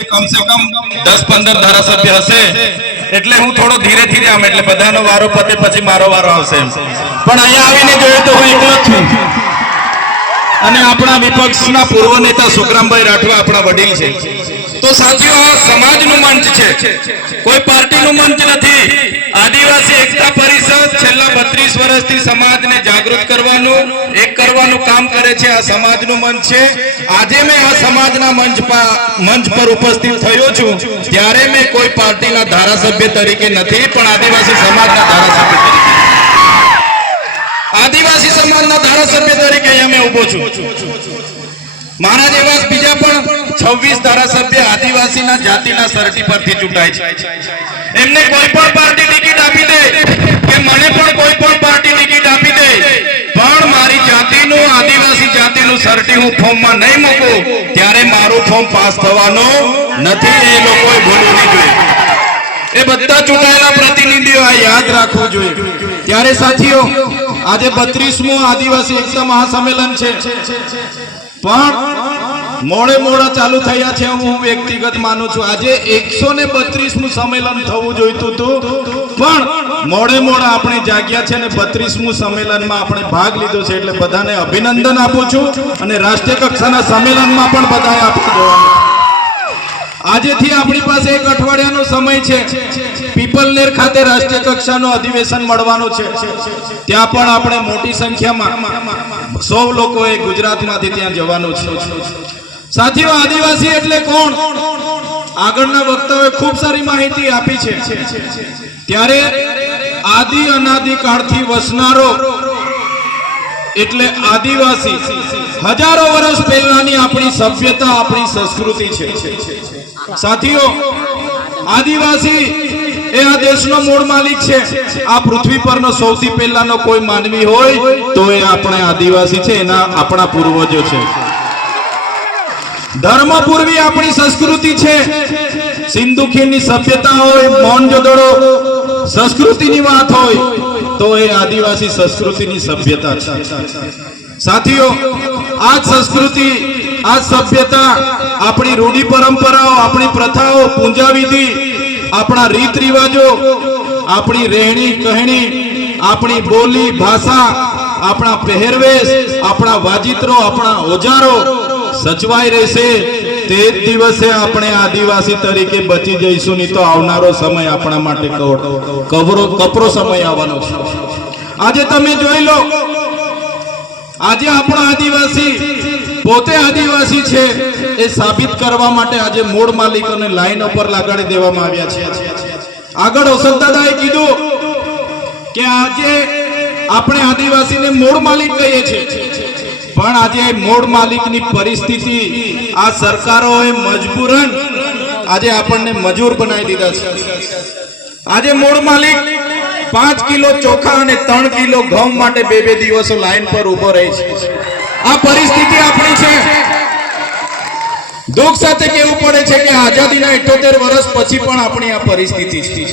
कम से कम 10-15 धारासभ्य हशे એટલે હું થોડો ધીરેથી જામ એટલે બધાનો વારો પતે પછી મારો વારો આવશે પણ અહીંયા આવીને જોયું તો હું એકલો જ છું અને આપણા વિપક્ષના પૂર્વ નેતા સુખરામભાઈ રાઠવા આપણા વડીલ છે તો સાથીઓ આ સમાજનું મંચ છે કોઈ પાર્ટીનું મંચ નથી આદિવાસી એકતા પરિષદ છેલ્લા 32 વર્ષથી સમાજને જાગૃત કરવાનું કામ કરે છે આ સમાજનું મંચ છે આજે મેં આ સમાજના મંચ પર ઉપસ્થિત થયો છું ત્યારે મેં કોઈ પાર્ટીના ધારાસભ્ય તરીકે નથી પણ આદિવાસી સમાજના ધારાસભ્ય તરીકે આદિવાસી સમાજના ધારાસભ્ય તરીકે અહીંયા મેં ઊભો છું મારા જેવા બીજા પણ 26 ધારાસભ્ય આદિવાસીના જાતિના સર્ટી પરથી ચૂંટાય છે એમને કોઈ પણ પાર્ટી ટિકિટ આપી દે કે મને પણ કોઈ પણ પાર્ટી ટિકિટ આપી દે પણ મારી જાતિનું આદિવાસી જાતિનું સર્ટી હું ફોર્મમાં નહીં મૂકું ત્યારે મારું ફોર્મ પાસ થવાનું નથી એ લોકોએ ભૂલવું નહીં જોઈએ એ બધા ચૂંટાયેલા પ્રતિનિધિઓ આ યાદ રાખવું જોઈએ ત્યારે સાથીઓ આજે 32મું આદિવાસી એકતા મહાસંમેલન છે પણ મોડા ચાલુ થયા છે હું વ્યક્તિગત માનું છું આજે 132મું સંમેલન થવું જોઈતું હતું પણ મોડા આપણે જાગ્યા છે અને 32મું સંમેલનમાં આપણે ભાગ લીધો છે એટલે બધાને અભિનંદન આપું છું અને રાષ્ટ્રીય કક્ષાના સંમેલનમાં પણ બધાએ આપી દેવાનું આજેથી આપણી પાસે એક અઠવાડિયાનો સમય છે પીપલનેર ખાતે રાષ્ટ્રીય કક્ષાનું અધિવેશન મળવાનું છે ત્યાં પણ આપણે મોટી સંખ્યામાં 100 લોકોએ ગુજરાતમાંથી ત્યાં જવાનું છે સાથીઓ આદિવાસી એટલે કોણ આગળના વક્તાઓએ ખૂબ સારી માહિતી આપી છે ત્યારે આદિ અનાદિ કાળથી વસનારો એટલે આદિવાસી હજારો વર્ષ પહેલાની આપણી સભ્યતા આપણી સંસ્કૃતિ છે સાથીઓ આદિવાસી એ આ દેશનો મૂળ માલિક છે આ પૃથ્વી પરનો સૌથી પહેલાનો કોઈ માનવી હોય તો એ આપણે આદિવાસી છે એના આપણા પૂર્વજો છે ધર્મ પૂર્વી આપણી સંસ્કૃતિ છે સિંધુ ખીણની સભ્યતા હોય મોહેંજો-દડો સંસ્કૃતિની વાત હોય તો એ આદિવાસી સંસ્કૃતિની સભ્યતા છે સાથીઓ આ સંસ્કૃતિ આ સભ્યતા આપણી રૂઢી પરંપરાઓ આપણી પ્રથાઓ પૂજા વિધિ આપણા રીત રિવાજો આપણી રહેણી કહેણી આપણી બોલી ભાષા આપણા પહેરવેશ આપણા વાજિત્રો આપણા ઓજારો સચવાઈ રહેશે તે જ દિવસે આપણે આદિવાસી તરીકે બચી જઈશું નહીં તો આવનારો સમય આપણા માટે કપરો સમય આવવાનો છે આજે તમે જોઈ લો આજે આપણો આદિવાસી પોતે આદિવાસી છે એ સાબિત કરવા માટે આજે મૂળ માલિકોને લાઈન ઉપર લગાડી દેવામાં આવ્યા છે આગળ ઓસંતદાદાએ કીધું કે આજે આપણે આદિવાસીને મૂળ માલિક કહીએ છીએ પણ આજે મૂળ માલિકની પરિસ્થિતિ આ સરકારોએ મજબૂરન આજે આપણને મજૂર બનાવી દીધા છે આજે મૂળ માલિક 5 કિલો ચોખા અને 3 કિલો ઘઉં માટે 2 દિવસો લાઈન પર ઉભો રહે છે આ પરિસ્થિતિ આપણી છે દુઃખ સાથે કહેવું પડે છે કે આઝાદીના 78 વર્ષ પછી પણ આપણી આ પરિસ્થિતિ છે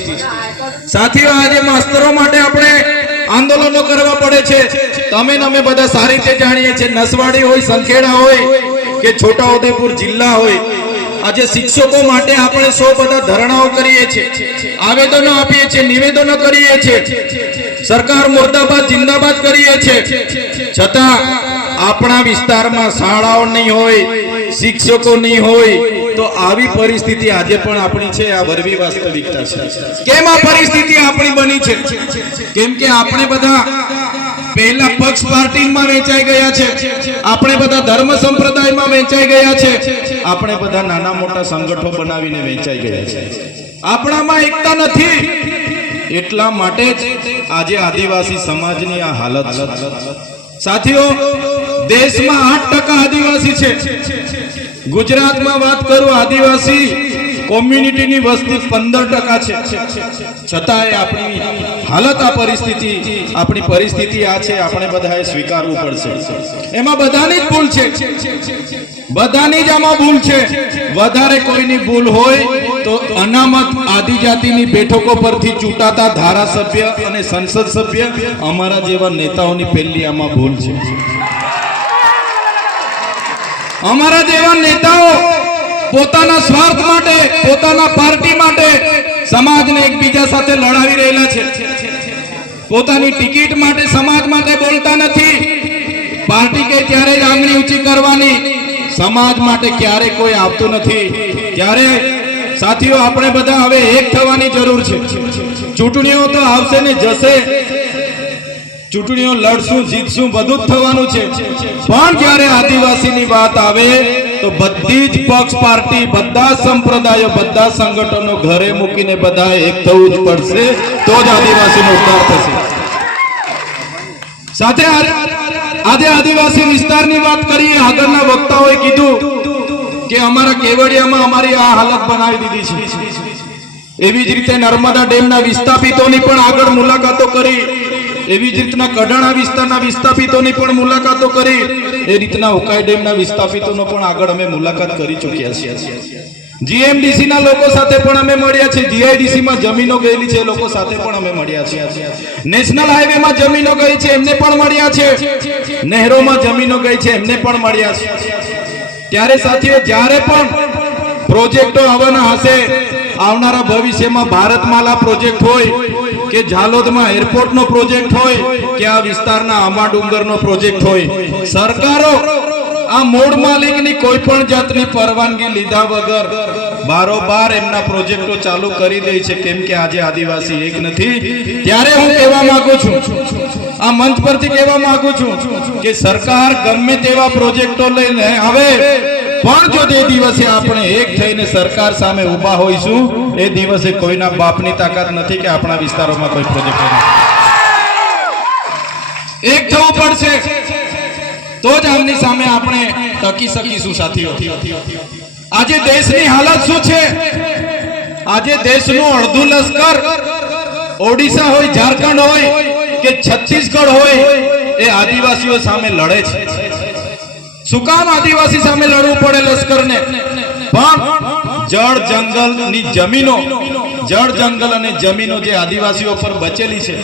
સાથીઓ આજે માસ્તરો માટે આપણે આંદોલનો કરવા પડે છે તમે અમે બધા સારી રીતે જાણીએ છીએ નસવાડી હોય સંખેડા હોય કે છોટાઉદેપુર જિલ્લા હોય આજે શિક્ષકો માટે આપણે 100 બધા ધરણાઓ કરીએ છીએ આવેદનો આપીએ છીએ નિવેદનો કરીએ છીએ સરકાર મુર્દાબાદ જિંદાબાદ કરીએ છીએ છતાં આપણા વિસ્તારમાં શાળાઓ નહીં હોય શિક્ષકો નહીં હોય તો આવી પરિસ્થિતિ આજે પણ આપણી છે આ વરવી વાસ્તવિકતા છે કેમ આ પરિસ્થિતિ આપણી બની છે કેમ કે આપણે બધા પહેલા પક્ષ પાર્ટીમાં વેચાઈ ગયા છે આપણે બધા ધર્મ સંપ્રદાયમાં વેચાઈ ગયા છે આપણે બધા નાના મોટા સંગઠનો બનાવીને વેચાઈ ગયા છે આપણામાં એકતા નથી એટલા માટે જ આજે આદિવાસી સમાજની આ હાલત છે સાથીઓ દેશમાં 8% આદિવાસી છે ગુજરાતમાં વાત કરું આદિવાસી કોમ્યુનિટીની વસ્તી 15% છે છતાંય આપણી હાલત આ પરિસ્થિતિ આપણી પરિસ્થિતિ આ છે આપણે બધાએ સ્વીકારવું પડશે એમાં બધાની જ ભૂલ છે બધાની જ આમાં ભૂલ છે વધારે કોઈની ભૂલ હોય તો અનામત આદિજાતિની બેઠકો પરથી ચૂંટાતા ધારાસભ્ય અને સંસદ સભ્ય અમારા જેવા નેતાઓની પહેલી આમાં ભૂલ છે અમારા જેવા નેતાઓ પોતાના સ્વાર્થ માટે, પોતાના પાર્ટી માટે સમાજને એકબીજા સાથે લડાવી રહેલા છે. પોતાની ટિકિટ માટે, સમાજ માટે બોલતા નથી. પાર્ટી કે ત્યારે જ આંગળી ઊંચી કરવાની, સમાજ માટે ક્યારે કોઈ આવતું નથી. ત્યારે સાથીઓ આપણે બધા હવે એક થવાની જરૂર છે. ચૂંટણીઓ તો આવશે ને જશે, ચૂંટણીઓ લડશું, જીતશું, બધું જ થવાનું છે. પણ જ્યારે આદિવાસીની વાત આવે તો બધી જ પક્ષ, પાર્ટી, બધા સંપ્રદાયો, બધા સંગઠનો ઘરે મૂકીને બધા એક થવું જ પડશે, તો જ આદિવાસીનો ઉદ્ધાર થશે. સાથે આજે આદિવાસી વિસ્તારની વાત કરીએ. આગળના વક્તાઓએ કીધું કે અમારા કેવડિયામાં અમારી આ હાલત બનાવી દીધી છે. એવી જ રીતે નર્મદા ડેમના વિસ્થાપિતોની પણ આગળ મુલાકાતો કરી, એવી જ રીતના કડાણા વિસ્તારના વિસ્થાપિતોની પણ મુલાકાતો કરી, એ રીતના ઉકાઈ ડેમના વિસ્થાપિતોનો પણ આગળ અમે મુલાકાત કરી ચૂક્યા છીએ. જીએમડીસી ના લોકો સાથે પણ અમે મળ્યા છે. જીઆઈડીસી માં જમીનો ગયેલી છે, એ લોકો સાથે પણ અમે મળ્યા છીએ. નેશનલ હાઈવે માં જમીનો ગઈ છે, એમને પણ મળ્યા છે. નહેરોમાં જમીનો ગઈ છે, એમને પણ મળ્યા છે. ત્યારે સાથીઓ જ્યારે પણ પ્રોજેક્ટો આવવાના હશે, આવનારા ભવિષ્યમાં ભારતમાલા પ્રોજેક્ટ હોય કે ઝાલોદમાં એરપોર્ટનો પ્રોજેક્ટ હોય કે આ વિસ્તારના આંબા ડુંગરનો પ્રોજેક્ટ હોય, સરકારો આ મૂળ માલિકની કોઈ પણ જાતની પરવાનગી લીધા વગર બારોબાર એમના પ્રોજેક્ટો ચાલુ કરી દે છે. કેમ કે આજે આદિવાસી એક નથી. ત્યારે હું કહેવા માંગુ છું, આ મંચ પરથી કહેવા માંગુ છું કે સરકાર ગમે તેવા પ્રોજેક્ટો લઈને આવે, પણ જો તે દિવસે આપણે એક થઈને સરકાર સામે ઊભા હોઈશું, એ દિવસે કોઈના બાપની તાકાત નથી કે આપણા વિસ્તારોમાં કોઈ પ્રોજેક્ટ એક થવું પડશે, તો જ આમની સામે આપણે ટકી શકીશું. સાથીઓ આજે દેશની હાલત શું છે? આજે દેશનું અડધું લશ્કર ઓડિશા હોય, ઝારખંડ હોય કે છત્તીસગઢ હોય, એ આદિવાસીઓ સામે લડે છે. શું કામ આદિવાસી સામે લડવું પડે લશ્કરને? પણ જળ જંગલની જમીનો, જળ જંગલ અને જમીનો જે આદિવાસીઓ પર બચેલી છે,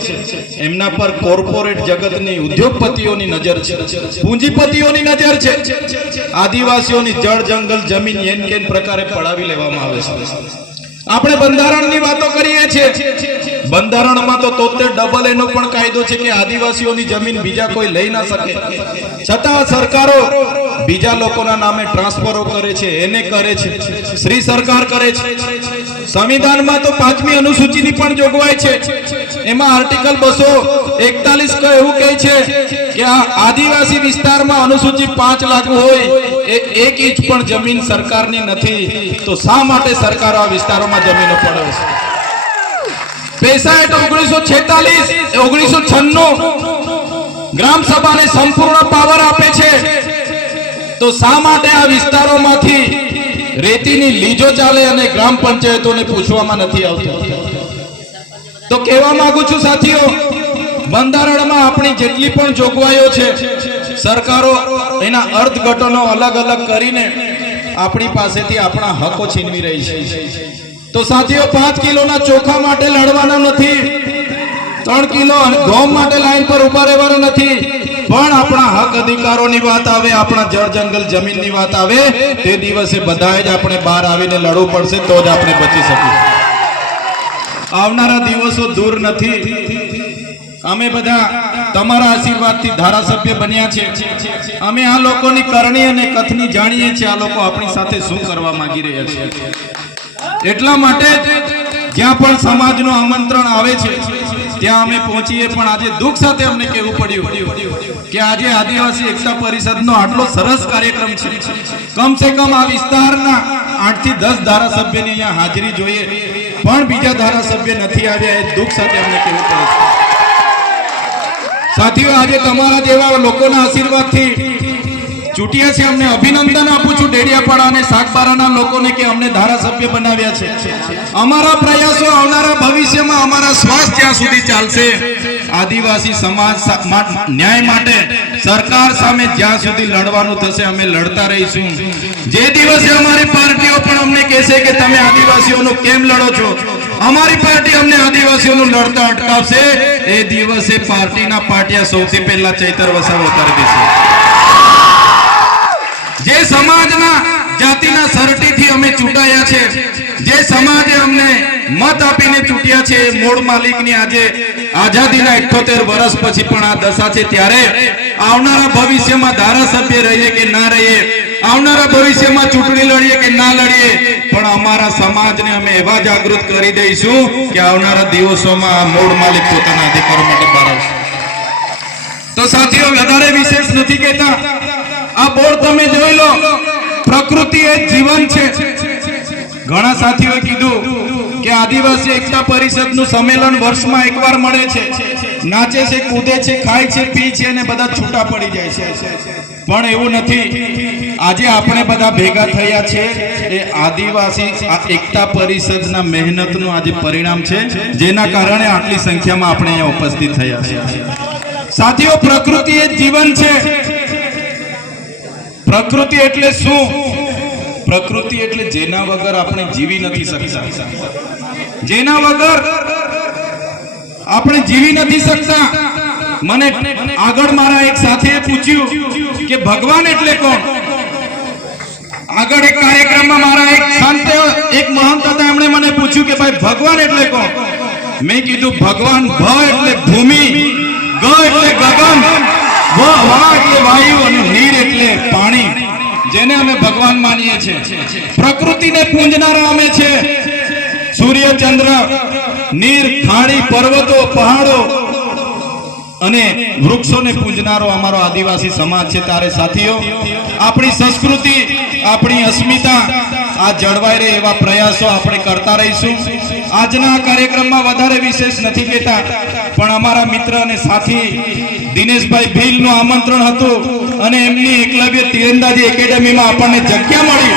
એમના પર કોર્પોરેટ જગતની, ઉદ્યોગપતિઓની નજર છે, પૂંજીપતિઓની નજર છે. આદિવાસીઓની જળ જંગલ જમીન એન કેન પ્રકારે પડાવી લેવામાં આવે છે. આપણે બંધારણની વાતો કરીએ છીએ. બંધારણમાં તો 73 એનો પણ કાયદો છે કે આદિવાસીઓની જમીન બીજા કોઈ લઈ ના શકે. છતાં સરકારો બીજા લોકોના નામે ટ્રાન્સફરો કરે છે, એને કરે છે, શ્રી સરકાર કરે છે. સંવિધાનમાં તો 5મી અનુસૂચિની પણ જોગવાઈ છે. એમાં આર્ટિકલ 241 એવું કહે છે કે આ આદિવાસી વિસ્તારમાં અનુસૂચિ 5 લાગુ હોય, એ 1 ઇંચ પણ જમીન સરકારની નથી. તો શા માટે સરકારો આ વિસ્તારોમાં જમીનો પડાવે છે? પૈસા એટલે 1946, 1996 ગ્રામ સભાને સંપૂર્ણ પાવર આપે છે. તો શા માટે આ વિસ્તારોમાંથી રેતીની લીજો ચાલે અને ગ્રામ પંચાયતોને પૂછવામાં નથી આવતું? તો કહેવા માંગુ છું સાથીઓ, બંધારણમાં આપણી જેટલી પણ જોગવાઈઓ છે, સરકારો એના અર્થઘટનો અલગ અલગ કરીને આપણી પાસેથી આપણા હકો છીનવી રહી છે. તો સાથીઓ 5 કિલોના ચોખા માટે લડવાના નથી, 3 કિલો ઘઉં માટે લાઈન પર ઉભા રહેવાનું નથી. પણ આપણા હક અધિકારોની વાત આવે, આપણા જળ જંગલ જમીનની વાત આવે, તે દિવસે બધાએ જ આપણે બહાર આવીને લડવું પડશે, તો જ આપણે બચી શકીશું. આવનારા દિવસો દૂર નથી. અમે બધા તમારા આશીર્વાદથી ધારાસભ્ય બન્યા છે. અમે આ લોકોની કરણી અને કથની જાણીએ છીએ, આ લોકો આપણી સાથે શું કરવા માંગી રહ્યા છે. એટલા માટે જ્યાં પણ સમાજનું આમંત્રણ આવે છે ત્યાં અમે પહોંચીએ. પણ આજે દુઃખ સાથે અમને કહેવું પડ્યું કે આજે આદિવાસી એકતા પરિષદનો આટલો સરસ કાર્યક્રમ છે, કમસે કમ આ વિસ્તારના 8 થી 10 ધારાસભ્યની અહીંયા હાજરી જોઈએ, પણ બીજા ધારાસભ્ય નથી આવ્યા. એ દુઃખ સાથે અમને કહેવું પડે છે. સાથીઓ આજે તમારા જેવા લોકોના આશીર્વાદથી ચૂંટ્યા છે. અમને અભિનંદન આપું છું ડેડિયાપાડા અને સાગબારાના લોકોને કે અમને ધારાસભ્ય બનાવ્યા છે. અમારા પ્રયાસો આવનારા ભવિષ્યમાં, અમારા શ્વાસ જ્યાં સુધી ચાલશે, આદિવાસી સમાજ ન્યાય માટે સરકાર સામે જ્યાં સુધી લડવાનું થશે અમે લડતા રહીશું. જે દિવસે અમારી પાર્ટીઓ પણ અમને કહેશે કે તમે આદિવાસીઓનું કેમ લડો છો, અમારી પાર્ટી અમને આદિવાસીઓનું લડતા અટકાવશે, એ દિવસે પાર્ટીના પાટિયા સૌથી પહેલા ચૈતર વસાવા ઉતારી દેશે. જે સમાજના જાતિના સર્ટીથી અમે ચૂંટાયા છે, જે સમાજે અમને મત આપીને ચૂંટ્યા છે, એ મૂળ માલિકની આજે આઝાદીના 78 વર્ષ પછી પણ આ દશા છે, ત્યારે આવનારા ભવિષ્યમાં ધારાસભ્ય રહીએ કે ના રહીએ, આવનારા ભવિષ્યમાં ચૂંટણી લડીએ કે ના લડીએ, પણ અમારા સમાજને અમે એવા જાગૃત કરી દઈશું કે આવનારા દિવસોમાં આ મૂળ માલિક પોતાના અધિકારો માટે બહાર આવશે. તો સાથીઓ, વધારે વિશેષ નથી કહેતા. આ બોર્ડ તમે જોઈ લો, પ્રકૃતિ એ જીવન છે. ઘણા સાથીઓએ કીધું કે આદિવાસી એકતા પરિષદનું સંમેલન વર્ષમાં એકવાર મળે છે, નાચે છે, કૂદે છે, ખાય છે, પી છે અને બધા છૂટા પડી જાય છે, પણ એવું નથી. આજે આપણે બધા ભેગા થયા છે એ આદિવાસી એકતા પરિષદના મહેનતનું આજે પરિણામ છે, જેના કારણે આટલી સંખ્યામાં આપણે અહીંયા ઉપસ્થિત થયા છે. સાથીઓ, પ્રકૃતિ એ જીવન છે. પ્રકૃતિ એટલે શું? પ્રકૃતિ એટલે જેના વગર આપણે જીવી નથી શકતા, જેના વગર આપણે જીવી નથી શકતા. મને આગળ મારા એક સાથીએ પૂછ્યું કે ભગવાન એટલે કોણ? આગળ એક કાર્યક્રમમાં મારા એક સંત, એક મહંત હતા, એમણે મને પૂછ્યું કે ભાઈ ભગવાન એટલે કોણ? મેં કીધું ભગવાન ભ એટલે ભૂમિ, ગ એટલે ગગન, વા એટલે વાયુ અને નીર એટલે પાણી, જેને અમે ભગવાન માનીએ છીએ. પ્રકૃતિને પૂજનારા અમે છે. સૂર્ય, ચંદ્ર, નીર, ખાડી, પર્વતો, પહાડો અને વૃક્ષોને પૂજનારો અમારો આદિવાસી સમાજ છે. ત્યારે સાથીઓ, આપણી સંસ્કૃતિ, આપણી અસ્મિતા આ જળવાઈ રહે એવા પ્રયાસો આપણે કરતા રહીશું. આજના કાર્યક્રમમાં વધારે વિશેષ નથી કહેતા, પણ અમારા મિત્ર અને સાથી દિનેશભાઈ ભીલનું આમંત્રણ હતું અને એમની એકલવ્ય તીરંદાજી એકેડેમીમાં આપણને જગ્યા મળી,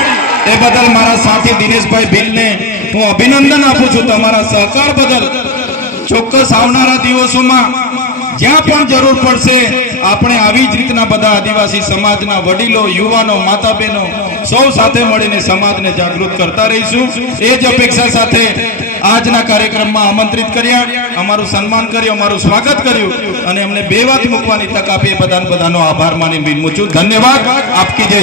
એ બદલ મારા સાથી દિનેશભાઈ ભીલને હું અભિનંદન આપું છું તમારા સહકાર બદલ. ચોક્કસ આવનારા દિવસોમાં જ્યાં પણ જરૂર પડશે આપણે આવી જ રીતના બધા આદિવાસી સમાજના વડીલો, યુવાનો, માતા બહેનો સૌ સાથે મળીને સમાજને જાગૃત કરતા રહીશું. એ જ અપેક્ષા સાથે આજના કાર્યક્રમમાં આમંત્રિત કર્યા, અમારું સન્માન કર્યું, અમારું સ્વાગત કર્યું અને અમને બે વાત મૂકવાની તક આપી, બધાનો આભાર માની વિનમું છું. ધન્યવાદ. આપકી જય.